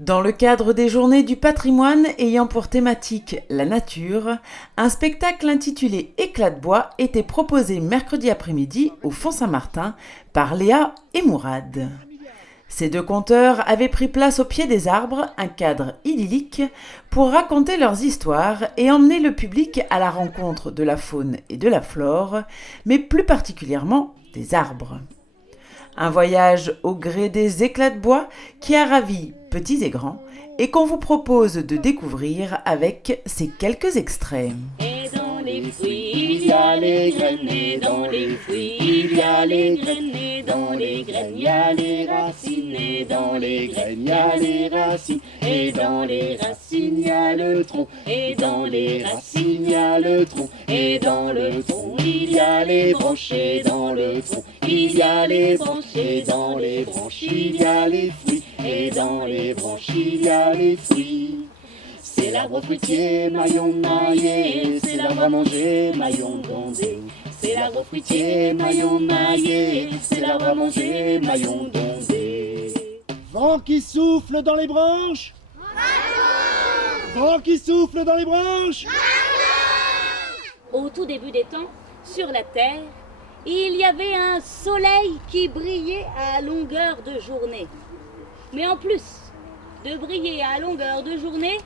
Dans le cadre des Journées du patrimoine ayant pour thématique la nature, un spectacle intitulé Éclat de bois était proposé mercredi après-midi au Fond Saint-Martin par Léa et Mourad. Ces deux conteurs avaient pris place au pied des arbres, un cadre idyllique, pour raconter leurs histoires et emmener le public à la rencontre de la faune et de la flore, mais plus particulièrement des arbres. Un voyage au gré des éclats de bois qui a ravi petits et grands et qu'on vous propose de découvrir avec ces quelques extraits. Et dans les fruits, il y a les graines, et dans les fruits, il y a les graines, et dans les graines, il y a les racines, et dans les graines, il y a les racines, et dans les racines, il y a le tronc, et dans les racines, il y a le tronc, et dans le tronc, il y a les branches, et dans le tronc, il y a les branches, et dans les branches, il y a les fruits, et dans les branches, il y a les fruits. C'est l'arbre fruitier, maillon maillé, c'est l'arbre à manger, maillon dondé. C'est l'arbre fruitier, maillon maillé, c'est l'arbre à manger, maillon dondé. Vent qui souffle dans les branches. Vent qui souffle dans les branches. Au tout début des temps, sur la terre, il y avait un soleil qui brillait à longueur de journée. Mais en plus de briller à longueur de journée,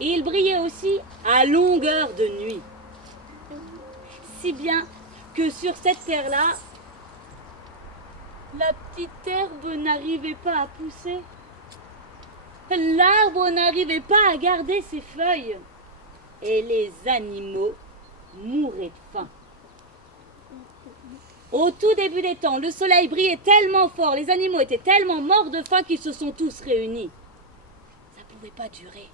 il brillait aussi à longueur de nuit. Si bien que sur cette terre-là, la petite herbe n'arrivait pas à pousser. L'arbre n'arrivait pas à garder ses feuilles. Et les animaux mouraient de faim. Au tout début des temps, le soleil brillait tellement fort, les animaux étaient tellement morts de faim qu'ils se sont tous réunis. Ça ne pouvait pas durer.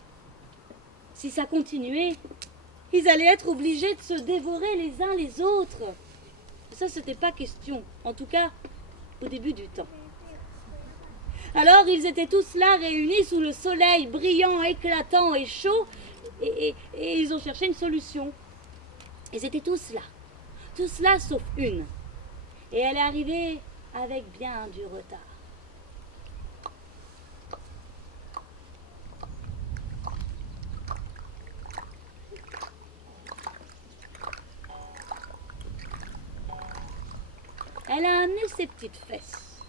Si ça continuait, ils allaient être obligés de se dévorer les uns les autres. Ça, c'était pas question. En tout cas, au début du temps. Alors, ils étaient tous là, réunis sous le soleil brillant, éclatant et chaud, et ils ont cherché une solution. Ils étaient tous là sauf une. Et elle est arrivée avec bien du retard. Elle a amené ses petites fesses.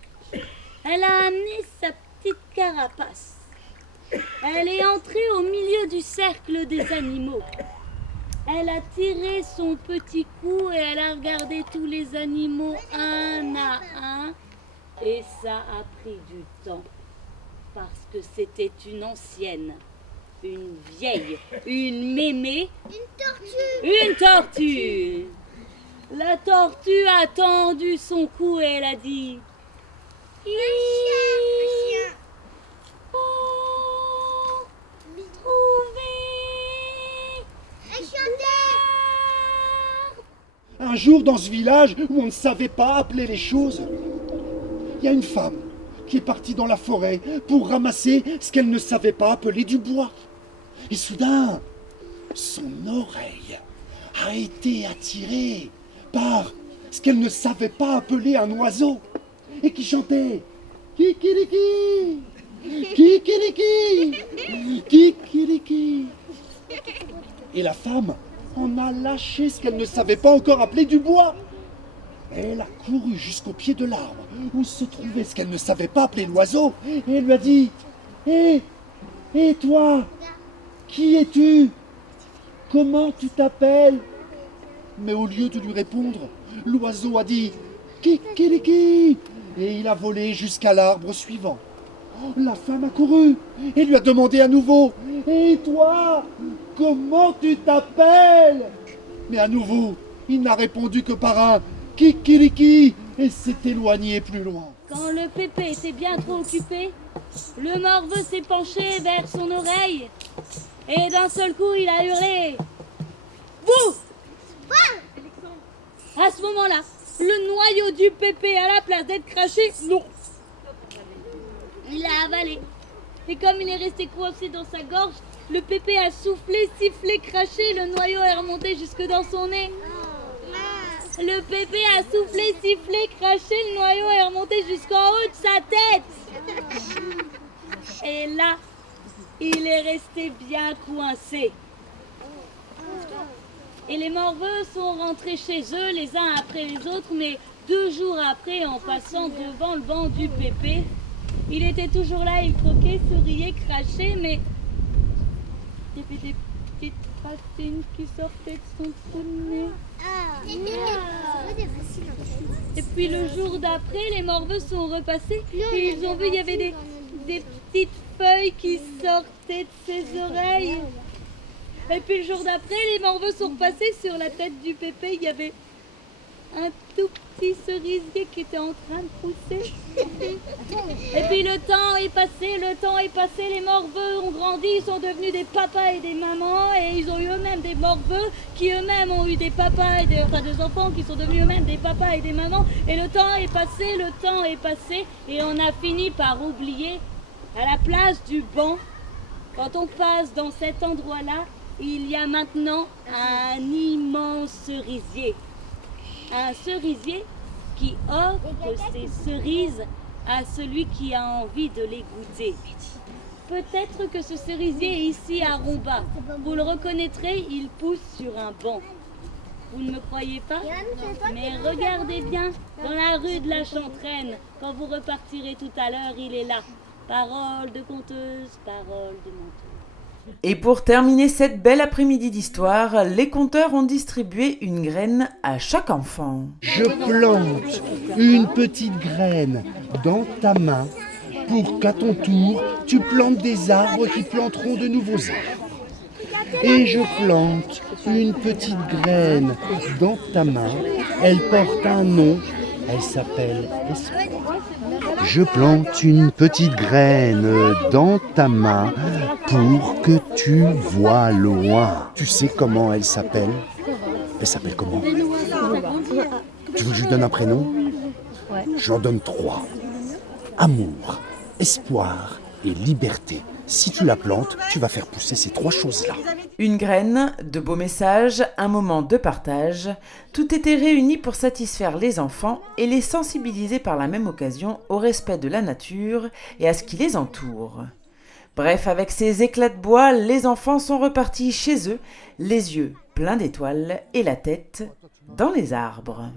Elle a amené sa petite carapace. Elle est entrée au milieu du cercle des animaux. Elle a tiré son petit cou et elle a regardé tous les animaux un à un. Et ça a pris du temps. Parce que c'était une ancienne, une vieille, une mémé. Une tortue. La tortue a tendu son cou et elle a dit... Un chien. Oh, Un jour, dans ce village où on ne savait pas appeler les choses, il y a une femme qui est partie dans la forêt pour ramasser ce qu'elle ne savait pas appeler du bois. Et soudain, son oreille a été attirée par ce qu'elle ne savait pas appeler un oiseau et qui chantait Kikiriki, Kikiriki, Kikiriki. Et la femme en a lâché ce qu'elle ne savait pas encore appeler du bois. Elle a couru jusqu'au pied de l'arbre où se trouvait ce qu'elle ne savait pas appeler l'oiseau et elle lui a dit Hé, toi, qui es-tu? Comment tu t'appelles? Mais au lieu de lui répondre, l'oiseau a dit Kikiriki et il a volé jusqu'à l'arbre suivant. La femme a couru et lui a demandé à nouveau Et toi, comment tu t'appelles? Mais à nouveau, il n'a répondu que par un Kikiriki et s'est éloigné plus loin. Quand le pépé était bien trop occupé, le morveux s'est penché vers son oreille et d'un seul coup il a hurlé Vous! À ce moment-là, le noyau du pépé à la place d'être craché, non. Il l'a avalé. Et comme il est resté coincé dans sa gorge, le pépé a soufflé, sifflé, craché, le noyau est remonté jusque dans son nez. Le pépé a soufflé, sifflé, craché, le noyau est remonté jusqu'en haut de sa tête. Et là, il est resté bien coincé. Et les morveux sont rentrés chez eux les uns après les autres, mais 2 jours après, en passant devant le banc du pépé, il était toujours là, il croquait, souriait, crachait, mais il y avait des petites racines qui sortaient de son trou de nez. Et puis le jour d'après, les morveux sont repassés et ils ont vu, il y avait des petites feuilles qui sortaient de ses oreilles. Et puis le jour d'après, les morveux sont repassés sur la tête du pépé, il y avait un tout petit cerisier qui était en train de pousser. Et puis le temps est passé, les morveux ont grandi, ils sont devenus des papas et des mamans, et ils ont eu eux-mêmes des morveux qui eux-mêmes ont eu des papas et des enfants qui sont devenus eux-mêmes des papas et des mamans. Et le temps est passé, et on a fini par oublier, à la place du banc, quand on passe dans cet endroit-là, il y a maintenant un immense cerisier. Un cerisier qui offre ses cerises à celui qui a envie de les goûter. Peut-être que ce cerisier est ici à Romba. Vous le reconnaîtrez, il pousse sur un banc. Vous ne me croyez pas? Mais regardez bien, dans la rue de la Chantraine, quand vous repartirez tout à l'heure, il est là. Parole de conteuse, parole de menteuse. Et pour terminer cette belle après-midi d'histoire, les conteurs ont distribué une graine à chaque enfant. Je plante une petite graine dans ta main pour qu'à ton tour, tu plantes des arbres qui planteront de nouveaux arbres. Et je plante une petite graine dans ta main. Elle porte un nom. Elle s'appelle Espoir. Je plante une petite graine dans ta main pour que tu vois loin. Tu sais comment elle s'appelle? Elle s'appelle comment? Tu veux que je lui donne un prénom? J'en donne 3. Amour, espoir et liberté. Si tu la plantes, tu vas faire pousser ces 3 choses-là. Une graine, de beaux messages, un moment de partage, tout était réuni pour satisfaire les enfants et les sensibiliser par la même occasion au respect de la nature et à ce qui les entoure. Bref, avec ces éclats de bois, les enfants sont repartis chez eux, les yeux pleins d'étoiles et la tête dans les arbres.